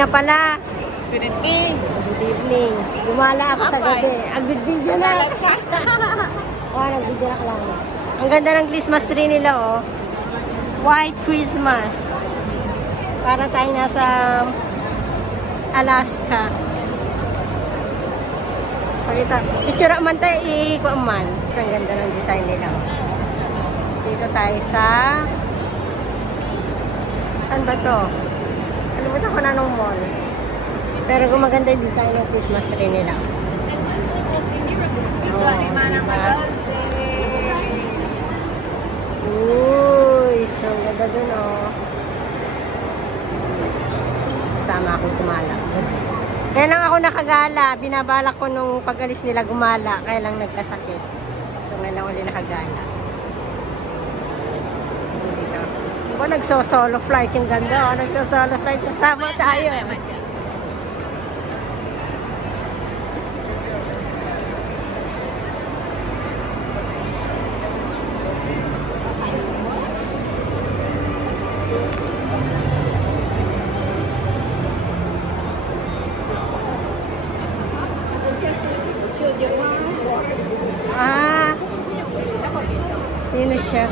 na pala. Good evening. Good evening. Gumala ako sa gabi. Video na. Nag-video na lang. Ang ganda ng Christmas tree nila, oh. White Christmas. Para tayong nasa Alaska. Pakita. Picture man tayo, ikuha man. Ang ganda ng design nila. Dito tayo sa... Saan ba to? Kalimutan ko na nung mall. Pero gumaganda yung design ng Christmas tree nila. Uy, so ganda dun, oh. Kasama akong kumala. Kaya lang ako nakagala. Binabalak ko nung pag-alis nila gumala. Kaya lang nagkasakit. So ngayon lang ulit nakagala. O, nagso-solo flight. Yung ganda, oh. Nagso-solo flight. Kasama tayo. Ah, sino siya?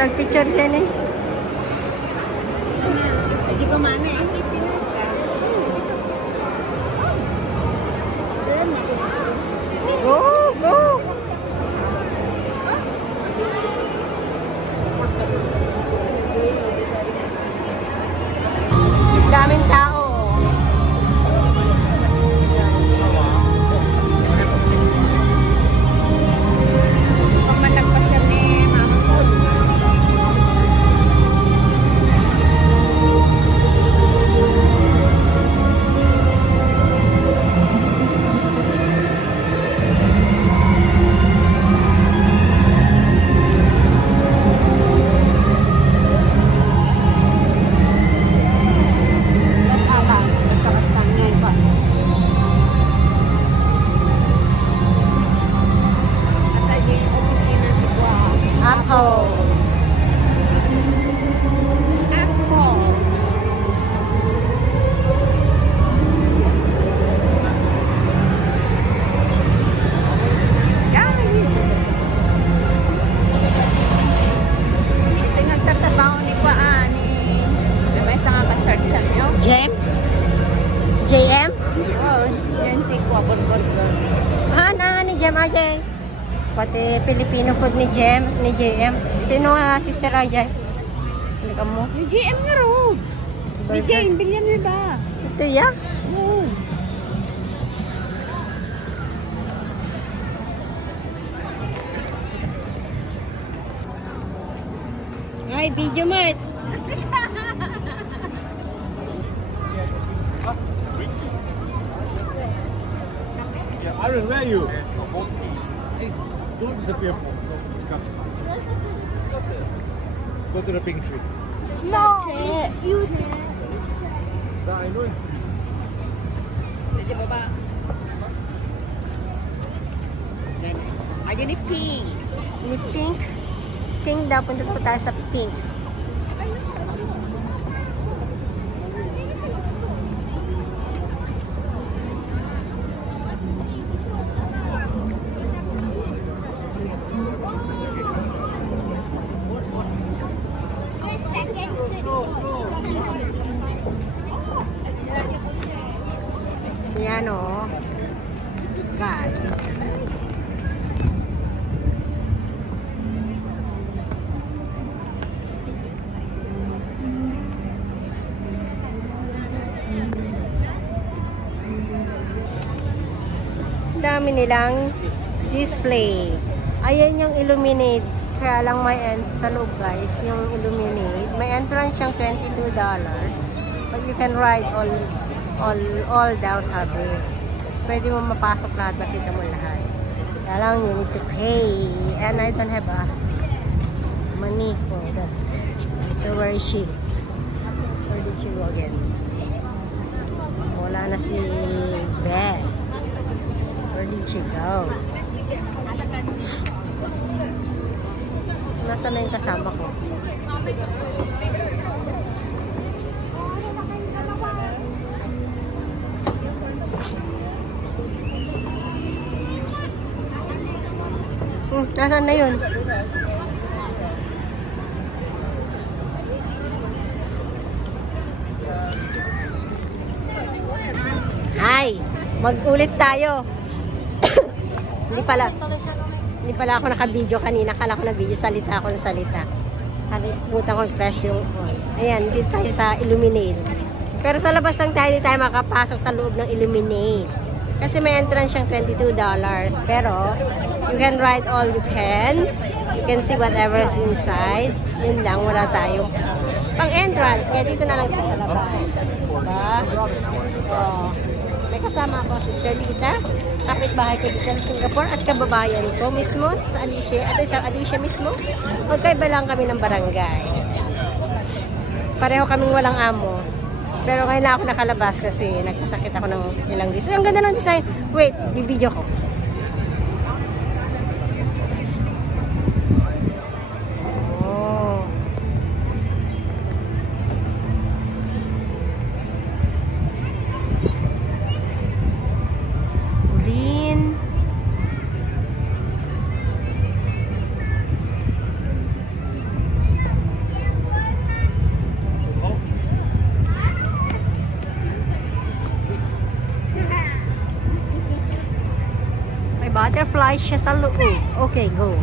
Nag-picture din eh. Hindi ko mana eh. Go, go! Daming tao. Pag managpas yan ni Mahmoud. JM? Oh, yan si Kwabon Burger. Ah, na ni JM Ajay. Pati Filipino food ni JM. Sino sister Ajay? Hindi ka mo? Ni JM nga ro. Ni JM, bilyan mo ba? Ito ya? Oo. Ay, video mart. Aaron, where are you? Hey, don't disappear. Go to the pink tree. No, you. I know. Sige baba. Ayan ni pink. Ni pink. Pink daw. Punta po tayo sa pink. Yan o. Guys. Dami nilang display. Ayan yung illuminate. Kaya lang may sa loob guys, yung illuminate. May entrance siyang $22. But you can ride all daw sabi. Pwede mo mapasok lahat, makita mo lahat. Kaya lang, you need to pay. And I don't have money for that. So where is she? Where did she go again? Wala na si Beth. Where did she go? Nasaan na yung kasama ko? Nasaan na yun? Hi! Mag-ulit tayo. Hindi pala ako naka-video kanina. Kala ko na video. Salita ako ng salita. Kalimutan ko fresh yung on. Ayan, dito tayo sa Illuminate. Pero sa labas lang tayo, hindi tayo makapasok sa loob ng Illuminate. Kasi may entrance siyang $22. Pero, you can ride all you can. You can see whatever's inside. Yun lang, wala tayo pang entrance. Kaya dito na lang tayo sa labas. Diba? Oh. May kasama ako si Sir Lita. Kapitbahay ko dito sa Singapore at kababayan ko mismo sa Alicia. Sa Alicia mismo. Magkaiba lang kami ng barangay. Pareho kaming walang amo. Pero ngayon lang ako nakalabas kasi nagkasakit ako ng ilang days. Ang ganda ng design. Wait, bibidyo ko. Oh. Green. Butterfly siya sa loob. Okay, go.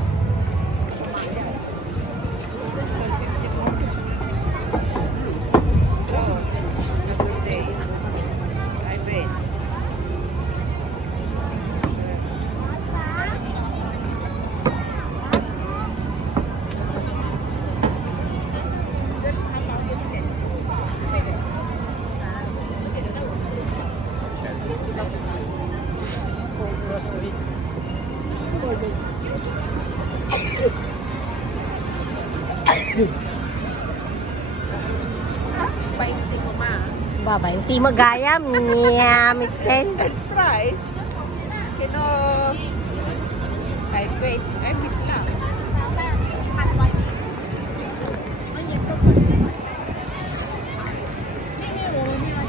Baba, hindi magayam niya, miten. Price. Kino. Ay, wait. Ay, wait lang.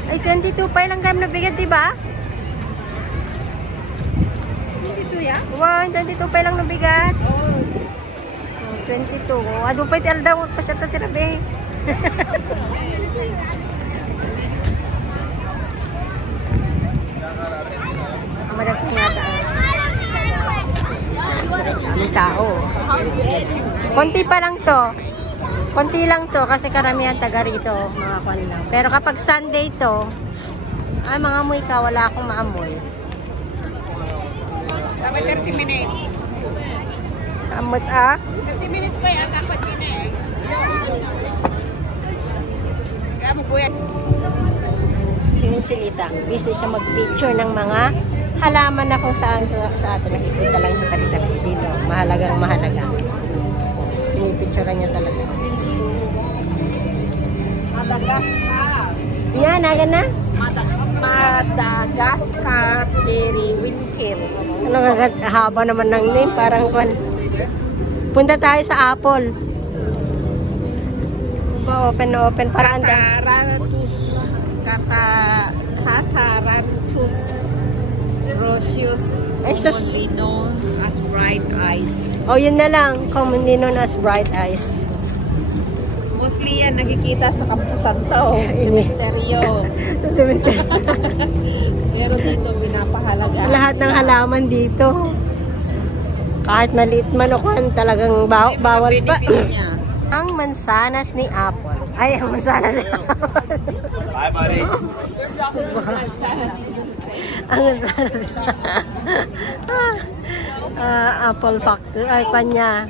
Ay, 22 pa lang gam na bigat, diba? 22 ya? Wow, 22 pa lang na bigat. Oh. 22. Ado pa itil daw pa siya tatirabe. Amadagpo nga tayo. Daming tao. Konti pa lang to. Konti lang to kasi karamihan taga rito. Mga kwan lang. Pero kapag Sunday to, ay mga amoy ka, wala akong maamoy. Dapat 30 minutes. Amot ah. 30 minutes pa yan. Dapat din eh. Kaya mo kuya. Yung silita. Busy siya mag-picture ng mga halaman na kung saan sa atin. Nakikita lang sa tabi-tabi dito. Mahalagang mahalaga. Pinipicturean niya talaga. Madagascar. Yan, naga na? Madagascar periwinkle. Ano nga, haba naman ng name. Parang kwan. Punta tayo sa Apple. Open na open. Para anda. Cataranthus roseus, commonly known as bright eyes. Oh, yun na lang. Commonly known as bright eyes. Mostly yan nakikita sa Campo Santo, sementeryo. Sa cemetery. Pero dito pinapahalaga. Lahat ng halaman dito. Kahit maliit man o kwan, talagang bawal pa. Niya. Ang mansanas ni Apple. Ay, ang mansanas ni Apple. Bye, buddy. Ang mansanas. Apple Factory. Ay, kanya.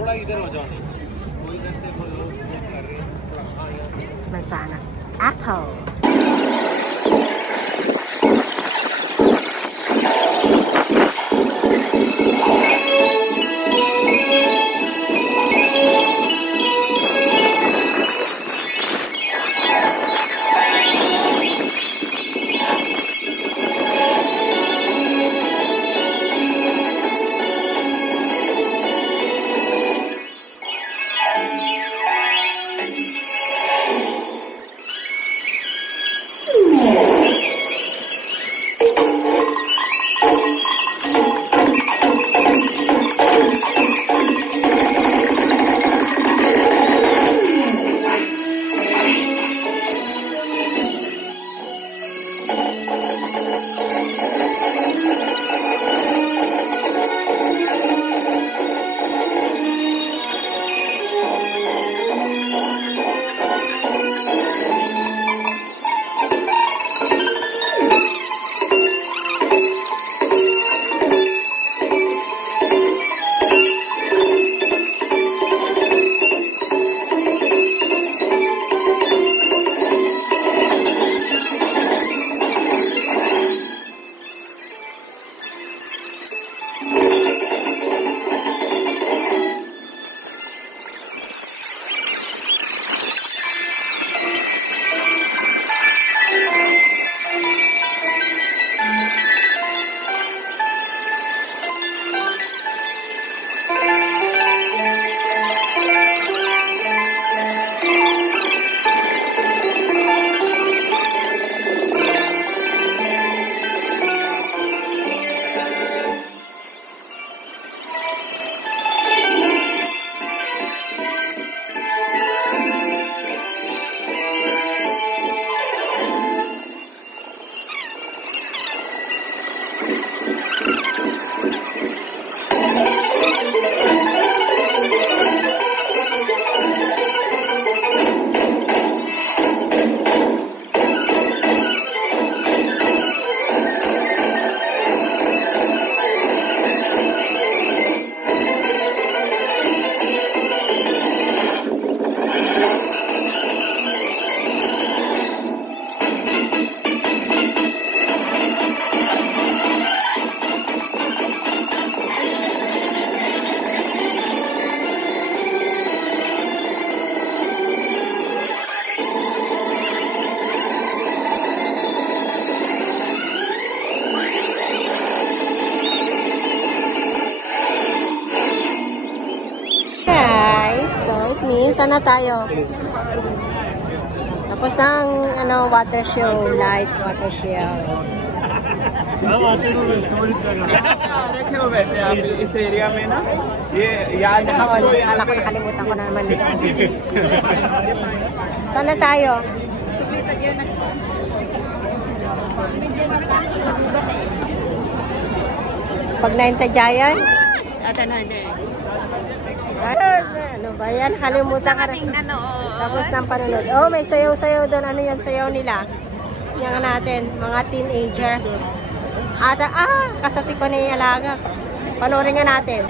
थोड़ा इधर हो जाओ। Mansanas. Apple. Sana tayo. Tapos ng water show, light water show. इस एरिया में ना ये याद है आपको Akala ko nakalimutan ko na naman. Sana tayo. Pag naintajayan? Ano ba yan? Kalimutan ka na. Tapos ng panunod. Oh, may sayaw-sayaw doon. Ano yan? Sayaw nila. Yan natin. Mga teenager. Kasati ko na yung alaga. Panoorin nga natin.